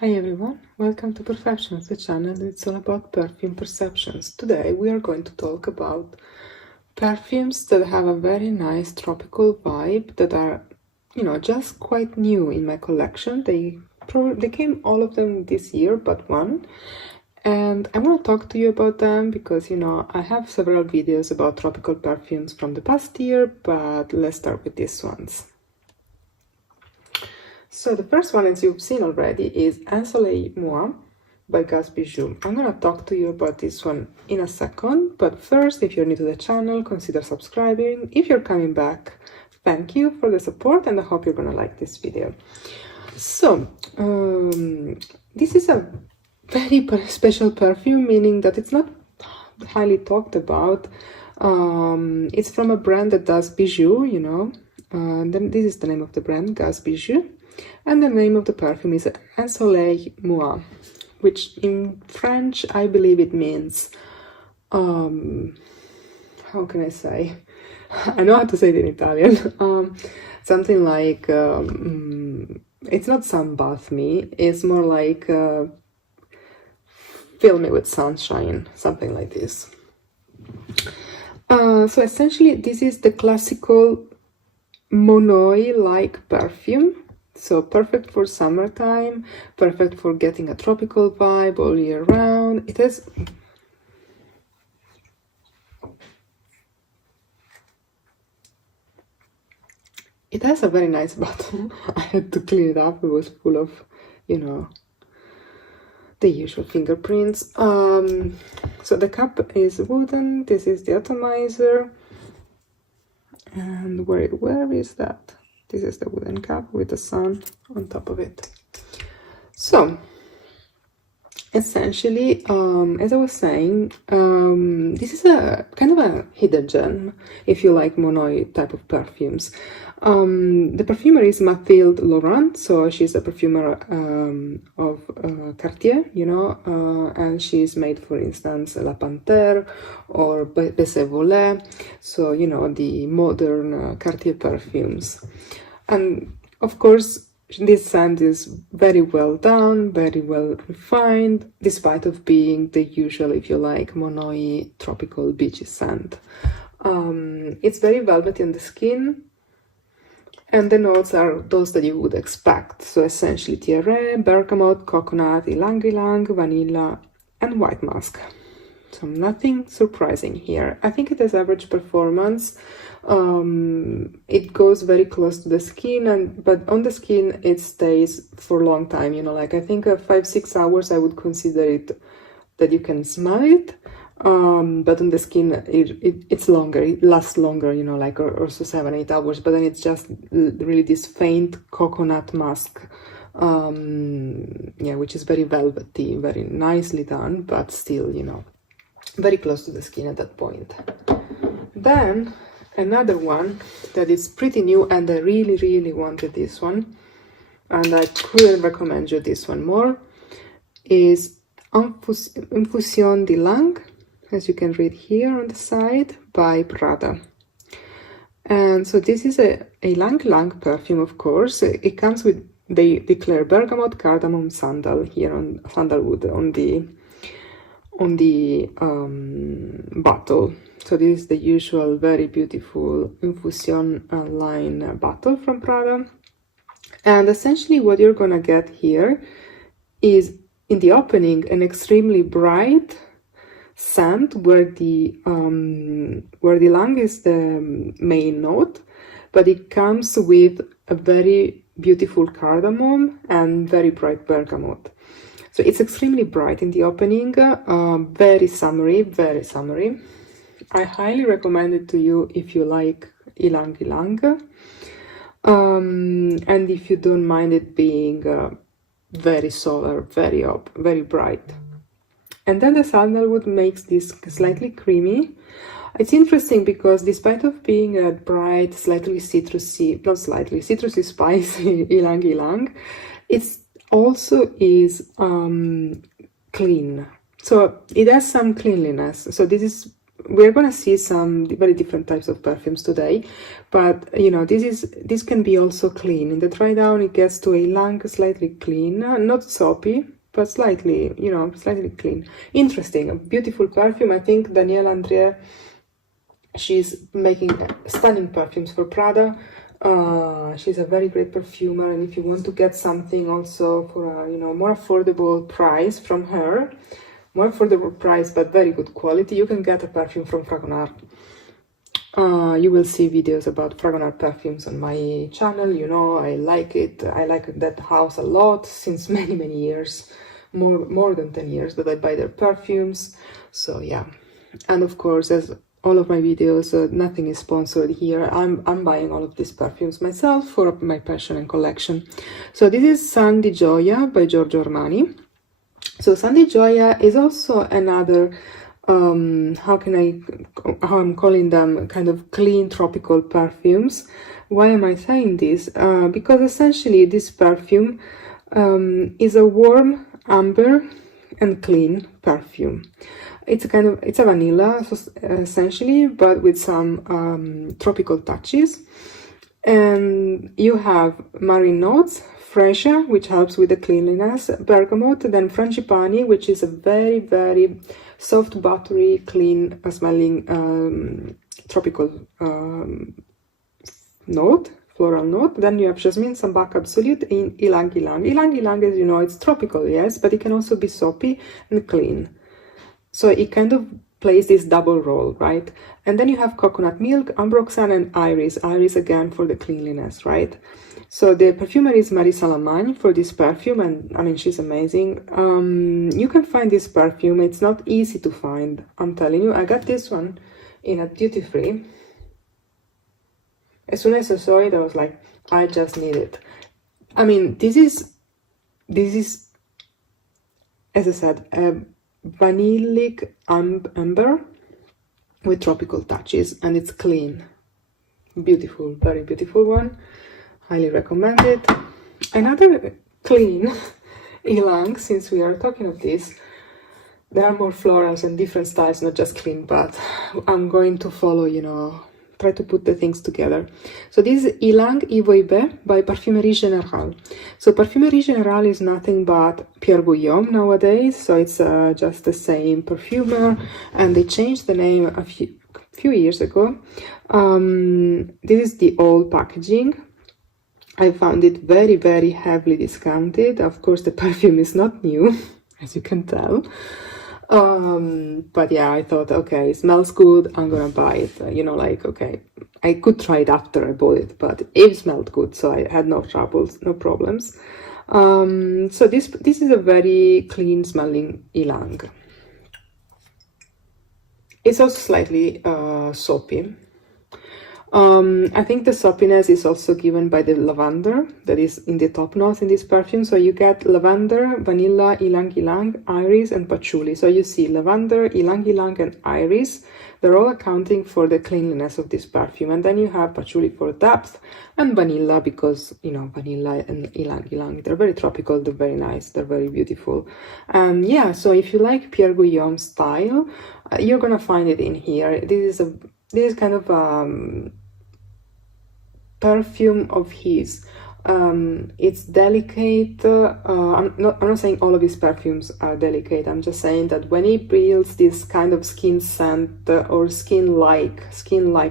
Hi everyone, welcome to Perfume, the channel. It's all about perfume perceptions. Today we are going to talk about perfumes that have a very nice tropical vibe that are, just quite new in my collection. They came all of them this year but one. And I want to talk to you about them because, I have several videos about tropical perfumes from the past year, but let's start with these ones. So the first one, as you've seen already, is Un Soleil Moi by Gas Bijou. I'm gonna talk to you about this one in a second, but first, if you're new to the channel, consider subscribing. If you're coming back, thank you for the support and I hope you're gonna like this video. So, this is a very special perfume, meaning that it's not highly talked about. It's from a brand that does bijou, then this is the name of the brand, Gas Bijou. And the name of the perfume is Un Soleil Moi, which in French, I believe it means, how can I say? I know how to say it in Italian. Something like, it's not sunbath me, it's more like fill me with sunshine, something like this. So essentially, this is the classical Monoi-like perfume. So perfect for summertime, perfect for getting a tropical vibe all year round. It has a very nice bottle. I had to clean it up. It was full of, the usual fingerprints. So the cup is wooden. This is the atomizer. And where is that? This is the wooden cup with the sun on top of it. So, essentially, as I was saying, this is a kind of a hidden gem, if you like Monoi type of perfumes. The perfumer is Mathilde Laurent, so she's a perfumer of Cartier, and she's made, for instance, La Panthère or Baiser Volé, so, the modern Cartier perfumes. And, of course, this scent is very well done, very well refined, despite of being the usual, if you like, Monoi tropical beachy scent. It's very velvety on the skin, and the notes are those that you would expect. So essentially tiare, bergamot, coconut, ylang-ylang, vanilla, and white musk. So nothing surprising here. I think it has average performance. It goes very close to the skin, but on the skin it stays for a long time. Like I think 5-6 hours I would consider it that you can smell it. But on the skin it's longer. It lasts longer. Like also 7-8 hours. But then it's just really this faint coconut musk. Which is very velvety, very nicely done, but still, very close to the skin at that point. Then another one that is pretty new, and I really wanted this one, and I couldn't recommend you this one more, is Infusion d'Ylang, as you can read here on the side, by Prada. And so this is a ylang-ylang perfume, of course. It comes with, they declare bergamot, cardamom, sandal here on sandalwood on the bottle. So this is the usual very beautiful Infusion line bottle from Prada. And essentially what you're gonna get here is, in the opening, an extremely bright scent where the ylang is the main note, but it comes with a very beautiful cardamom and very bright bergamot. So it's extremely bright in the opening, very summery, very summery. I highly recommend it to you if you like ylang-ylang, and if you don't mind it being very solar, very up, very bright. And then the sandalwood makes this slightly creamy. It's interesting because despite of being a bright, slightly citrusy, not slightly, citrusy spicy ylang-ylang, it's also is clean. So it has some cleanliness. So this is we're gonna see some very different types of perfumes today, but you know, this can be also clean. In the dry down, it gets to a ylang slightly clean, not soapy, but slightly, you know, slightly clean. Interesting, a beautiful perfume. I think Danielle Andrier, she's making stunning perfumes for Prada. She's a very great perfumer, and if you want to get something also for a, you know, more affordable price from her, more affordable price but very good quality, you can get a perfume from Fragonard. You will see videos about Fragonard perfumes on my channel. You know, I like it. I like that house a lot since many years, more than 10 years that I buy their perfumes. So yeah, and of course, as all of my videos, nothing is sponsored here. I'm buying all of these perfumes myself for my passion and collection. So this is San di Gioia by Giorgio Armani. So San di Gioia is also another, how I'm calling them, kind of clean tropical perfumes. Why am I saying this? Because essentially this perfume is a warm amber and clean perfume. It's a vanilla, essentially, but with some tropical touches. And you have marine notes, freesia, which helps with the cleanliness, bergamot, then frangipani, which is a very soft, buttery, clean smelling tropical note, floral note. Then you have jasmine, sambac absolute, in ylang ylang. Ylang ylang, as you know, it's tropical, yes, but it can also be soapy and clean. So it kind of plays this double role, right? And then you have coconut milk, ambroxan, and iris. Iris again for the cleanliness, right? So the perfumer is Marisa Lamagne for this perfume, and I mean, she's amazing. You can find this perfume. It's not easy to find, I'm telling you. I got this one in a duty free. As soon as I saw it, I was like, I just need it. I mean, this is, as I said, a vanillic amber with tropical touches, and it's clean. Beautiful, very beautiful one. Highly recommend it. Another clean ylang, since we are talking of this, there are more florals and different styles, not just clean, but I'm going to follow, you know, try to put the things together. So this is Ylang Ivoibe by Parfumerie Générale. So Parfumerie Générale is nothing but Pierre Guillaume nowadays, so it's just the same perfumer, and they changed the name a few years ago. This is the old packaging. I found it very heavily discounted. Of course, the perfume is not new, as you can tell. But yeah, I thought, okay, it smells good, I'm gonna buy it. You know, like, okay, I could try it after I bought it, but it smelled good, so I had no troubles, no problems. So this is a very clean smelling ylang. It's also slightly soapy. I think the soapiness is also given by the lavender that is in the top notes in this perfume. So you get lavender, vanilla, ylang ylang, iris, and patchouli. So you see lavender, ylang ylang, and iris. They're all accounting for the cleanliness of this perfume. And then you have patchouli for depth, and vanilla because, you know, vanilla and ylang ylang, they're very tropical, they're very nice, they're very beautiful. Yeah, so if you like Pierre Guillaume style, you're gonna find it in here. This is kind of perfume of his. It's delicate. I'm not saying all of his perfumes are delicate. I'm just saying that when he builds this kind of skin scent or skin-like,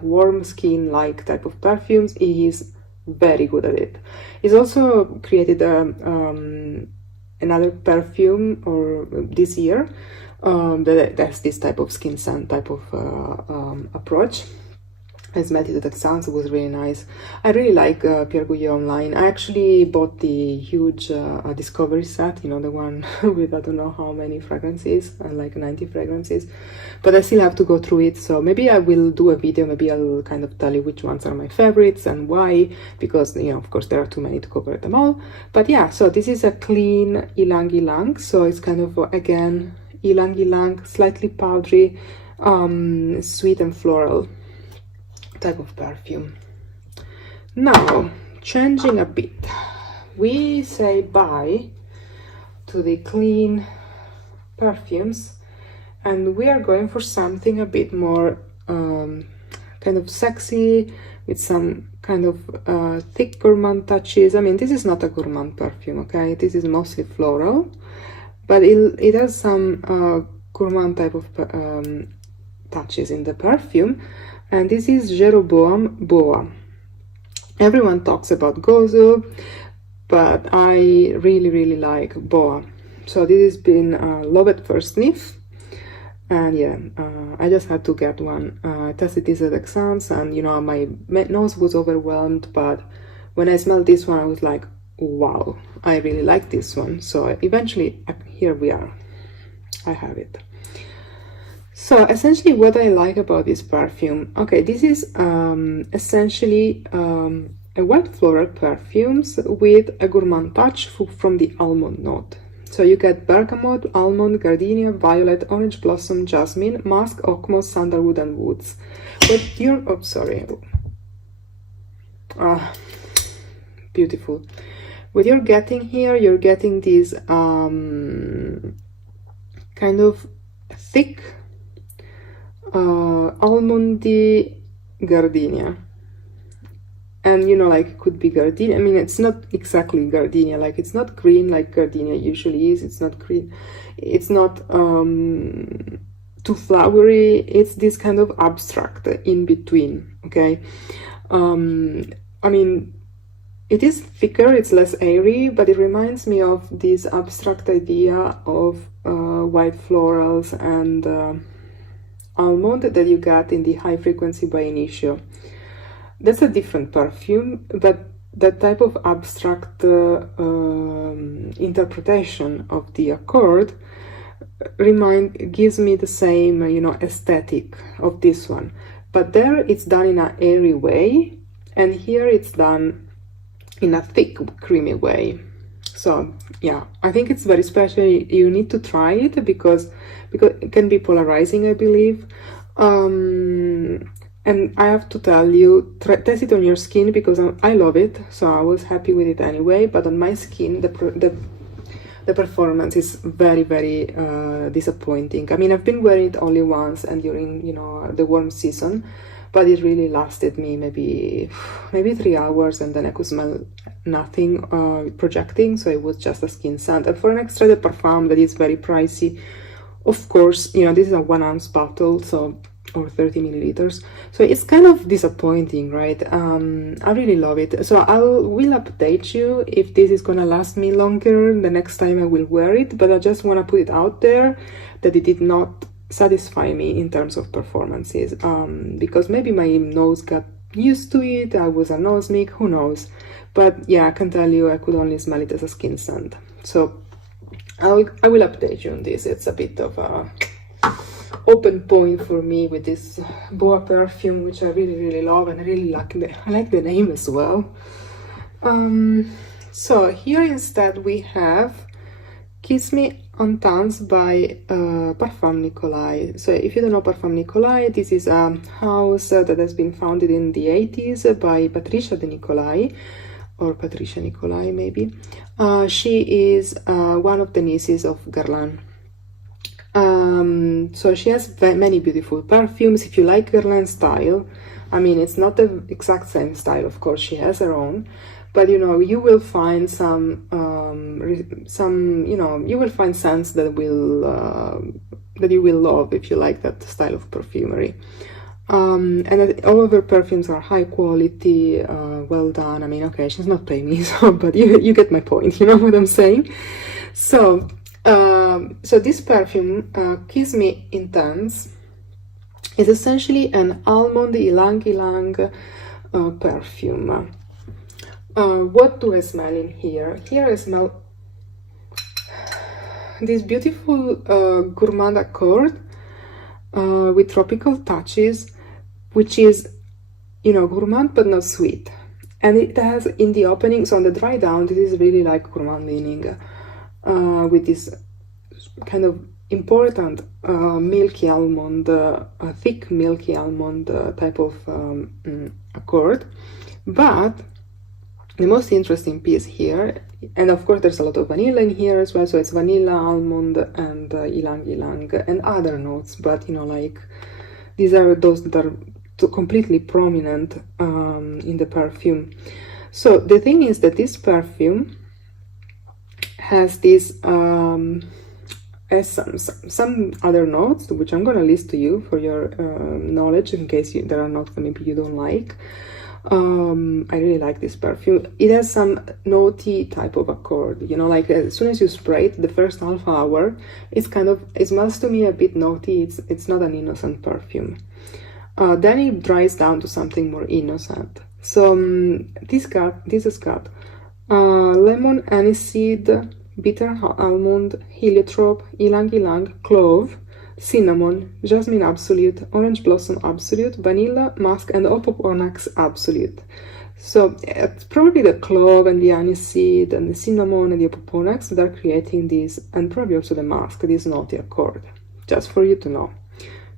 warm skin-like type of perfumes, he is very good at it. He's also created another perfume this year that has this type of skin scent type of approach. I smelled it at Sounds, it was really nice. I really like Pierre Guillaume line. I actually bought the huge discovery set, you know, the one with I don't know how many fragrances, like 90 fragrances, but I still have to go through it. So maybe I will do a video, maybe I'll kind of tell you which ones are my favorites and why, because, you know, of course there are too many to cover them all. But yeah, so this is a clean ylang ylang, so it's kind of, again, ylang ylang, slightly powdery, sweet and floral type of perfume. Now, changing a bit, we say bye to the clean perfumes and we are going for something a bit more kind of sexy, with some kind of thick gourmand touches. I mean, this is not a gourmand perfume, okay? This is mostly floral, but it has some gourmand type of touches in the perfume. And this is Jeroboam Boa. Everyone talks about Gozo, but I really like Boa. So this has been love at first sniff. And yeah, I just had to get one. I tested this at Exams, and you know, my nose was overwhelmed, but when I smelled this one, I was like, wow, I really like this one. So eventually, here we are. I have it. So essentially what I like about this perfume, okay, this is essentially a white floral perfumes with a gourmand touch from the almond note. So you get bergamot, almond, gardenia, violet, orange blossom, jasmine, musk, oakmoss, sandalwood, and woods. But you're, oh, sorry. Beautiful. What you're getting here, you're getting this kind of thick almondy gardenia. And you know, like, it could be gardenia. I mean, it's not exactly gardenia, like it's not green like gardenia usually is. It's not green, it's not too flowery. It's this kind of abstract in between, okay? I mean, it is thicker, it's less airy, but it reminds me of this abstract idea of white florals and almond that you get in the High Frequency by Initio. That's a different perfume, but that type of abstract interpretation of the accord gives me the same, you know, aesthetic of this one. But there it's done in an airy way, and here it's done in a thick, creamy way. So yeah, I think it's very special. You need to try it because it can be polarizing, I believe. And I have to tell you, test it on your skin, because I love it, so I was happy with it anyway. But on my skin, the performance is very disappointing. I mean, I've been wearing it only once, and during, you know, the warm season, but it really lasted me maybe 3 hours, and then I could smell nothing projecting, so it was just a skin scent. And for an extrait de parfum that is very pricey, of course, you know, this is a 1 ounce bottle, so, or 30 milliliters, so it's kind of disappointing, right? I really love it, so will update you if this is gonna last me longer the next time I will wear it. But I just want to put it out there that it did not satisfy me in terms of performances, because maybe my nose got used to it, I was a nosenik, who knows. But yeah, I can tell you, I could only smell it as a skin scent. So I will update you on this. It's a bit of a open point for me with this Boa perfume, which I really love, and I really like the name as well. So here instead we have Kiss Me Intense by Parfum Nicolai. So if you don't know Parfum Nicolai, this is a house that has been founded in the 80s by Patricia de Nicolai, or Patricia Nicolai maybe. She is one of the nieces of Guerlain. So she has many beautiful perfumes. If you like Guerlain style, I mean, it's not the exact same style, of course, she has her own, but you know, you will find some you know, you will find scents that you will love if you like that style of perfumery. And all of her perfumes are high quality, well done. I mean, okay, she's not paying me, so, but you get my point, you know what I'm saying? So so this perfume, Kiss Me Intense, is essentially an almond ylang ylang perfume. What do I smell in here? Here I smell this beautiful gourmand accord with tropical touches, which is, you know, gourmand but not sweet. And it has in the opening, so on the dry down, this is really like gourmand leaning, with this kind of important milky almond, thick milky almond type of accord. But the most interesting piece here, and of course there's a lot of vanilla in here as well, so it's vanilla, almond, and ylang ylang, and other notes, but you know, like, these are those that are completely prominent in the perfume. So the thing is that this perfume has this some other notes, which I'm gonna list to you for your knowledge, in case there are notes that maybe you don't like. I really like this perfume. It has some notey type of accord, you know, like as soon as you spray it, the first half hour, it's kind of, it smells to me a bit notey. It's not an innocent perfume. Then it dries down to something more innocent. So this has got lemon, aniseed, bitter almond, heliotrope, ylang ylang, clove, cinnamon, jasmine absolute, orange blossom absolute, vanilla, musk, and opoponax absolute. So it's probably the clove and the aniseed and the cinnamon and the opoponax that are creating this, and probably also the musk, this notey accord, just for you to know.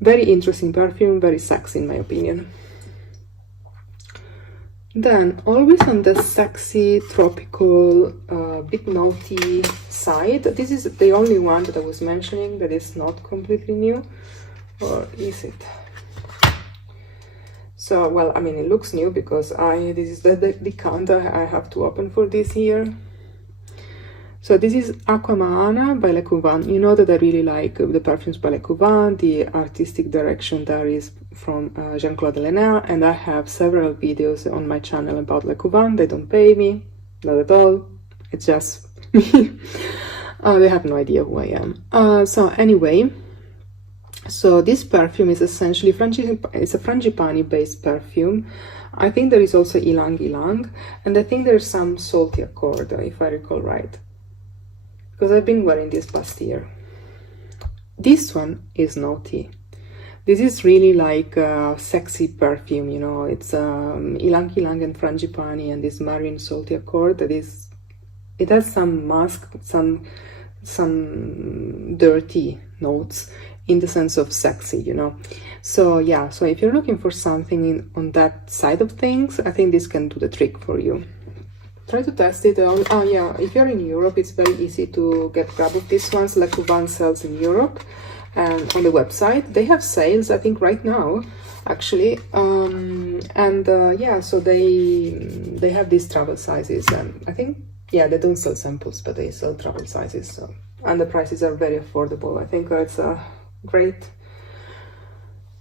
Very interesting perfume, very sexy in my opinion. Then, always on the sexy, tropical, bit notey side, this is the only one that I was mentioning that is not completely new, or is it? So, well, I mean, it looks new because this is the decanter I have to open for this here. So this is Aquamana by Le Couvent. You know that I really like the perfumes by Le Couvent. The artistic direction there is from Jean-Claude Lenard, and I have several videos on my channel about Le Couvent. They don't pay me, not at all. It's just me. They have no idea who I am. So anyway, so this perfume is essentially it's a Frangipani based perfume. I think there is also ylang ylang, and I think there's some salty accord, if I recall right, because I've been wearing this past year. This one is notey. This is really like a sexy perfume, you know. It's ylang ylang and Frangipani and this marine salty accord that is, it has some musk, some dirty notes in the sense of sexy, you know. So yeah, so if you're looking for something on that side of things, I think this can do the trick for you. Try to test it. Oh yeah, if you're in Europe, it's very easy to get grab of these ones. Le Couvent sells in Europe, and on the website they have sales, I think right now actually, yeah, so they have these travel sizes, and I think, yeah, they don't sell samples, but they sell travel sizes, so, and the prices are very affordable. I think it's a great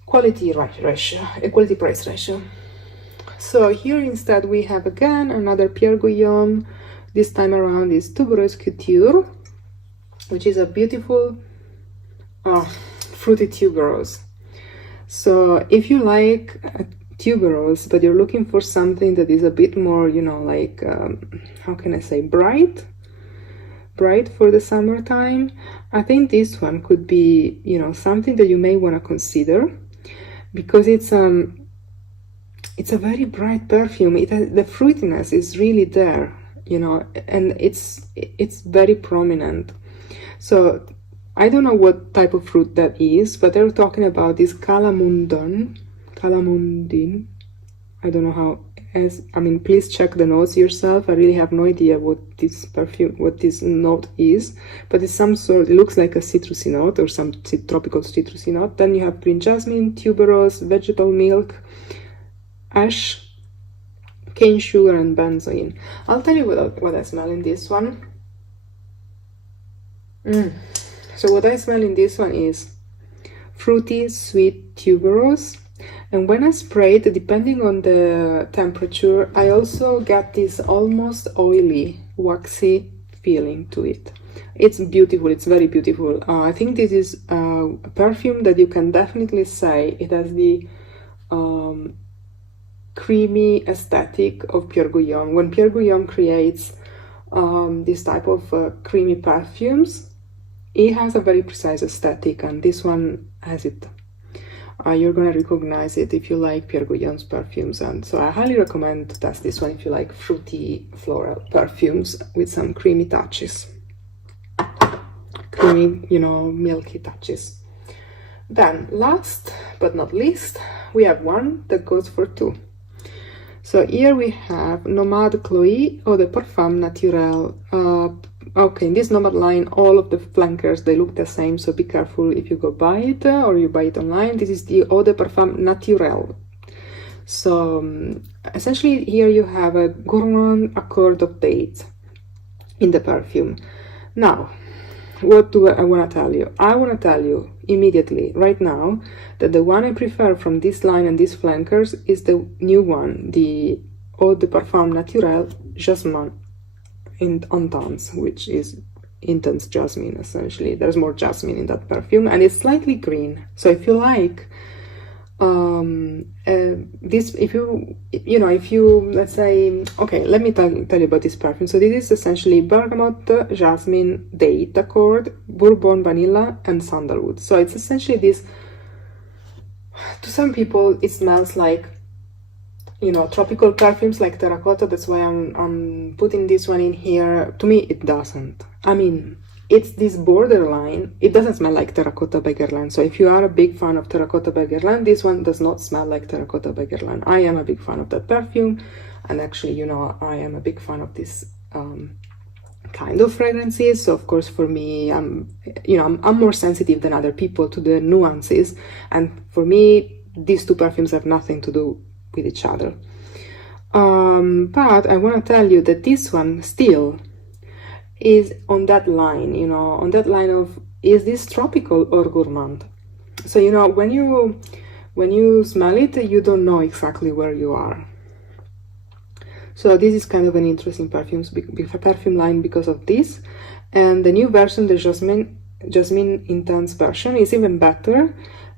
quality price ratio. So here instead we have again another Pierre Guillaume. This time around is Tuberose Couture, which is a beautiful fruity tuberose. So if you like tuberose, but you're looking for something that is a bit more, you know, like, how can I say, bright for the summertime, I think this one could be, you know, something that you may want to consider, because it's a very bright perfume. The fruitiness is really there, you know, and it's very prominent. So I don't know what type of fruit that is, but they're talking about this calamundin. I don't know how. I mean, please check the notes yourself. I really have no idea what this note is, but it's some sort. It looks like a citrusy note or some tropical citrusy note. Then you have green jasmine, tuberose, vegetable milk, ash, cane sugar, and benzoin. I'll tell you what I smell in this one. So what I smell in this one is fruity, sweet tuberose. And when I spray it, depending on the temperature, I also get this almost oily, waxy feeling to it. It's beautiful. It's very beautiful. I think this is a perfume that you can definitely say it has the creamy aesthetic of Pierre Guillaume. When Pierre Guillaume creates this type of creamy perfumes, he has a very precise aesthetic, and this one has it. You're gonna recognize it if you like Pierre Guillaume's perfumes, and so I highly recommend to test this one if you like fruity floral perfumes with some creamy touches, creamy, you know, milky touches. Then last but not least, we have one that goes for two. So here we have Nomade Chloé Eau de Parfum Naturel. Okay, in this Nomad line, all of the flankers, they look the same, so be careful if you go buy it or you buy it online. This is the Eau de Parfum Naturel. So essentially here you have a gourmand accord of dates in the perfume. Now, what do I want to tell you? I want to tell you immediately, right now, that the one I prefer from this line and these flankers is the new one, the Eau de Parfum Naturel Jasmine on tons, which is intense jasmine essentially. There's more jasmine in that perfume, and it's slightly green. So if you like this, if you let's say, okay, let me tell you about this perfume. So this is essentially bergamot, jasmine, date accord, bourbon, vanilla, and sandalwood. So it's essentially this. To some people it smells like, you know, tropical perfumes like terracotta. That's why I'm putting this one in here. To me it doesn't. I mean, it's this borderline. It doesn't smell like Terracotta by Guerlain. So if you are a big fan of Terracotta by Guerlain, this one does not smell like Terracotta by Guerlain. I am a big fan of that perfume, and actually, you know, I am a big fan of this kind of fragrances. So of course, for me, I'm more sensitive than other people to the nuances, and for me, these two perfumes have nothing to do with each other. But I want to tell you that this one still is on that line, you know, on that line of, is this tropical or gourmand? So, you know, when you smell it, you don't know exactly where you are. So this is kind of an interesting perfume line because of this. And the new version, the Jasmine Intense version, is even better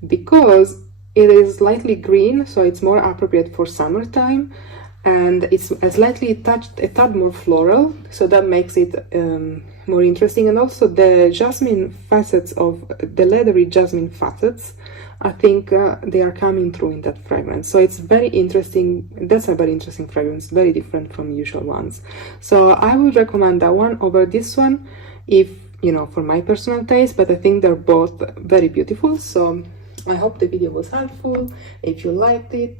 because it is slightly green, so it's more appropriate for summertime. And it's a slightly a tad more floral, so that makes it more interesting. And also the jasmine facets of the leathery jasmine facets, I think they are coming through in that fragrance. So it's very interesting. That's a very interesting fragrance, very different from usual ones. So I would recommend that one over this one, if, you know, for my personal taste, but I think they're both very beautiful. So I hope the video was helpful. If you liked it,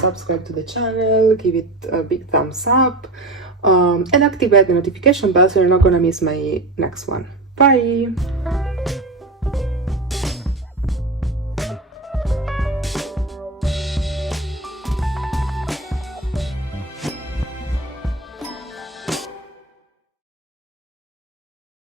subscribe to the channel, give it a big thumbs up, and activate the notification bell so you're not gonna miss my next one. Bye!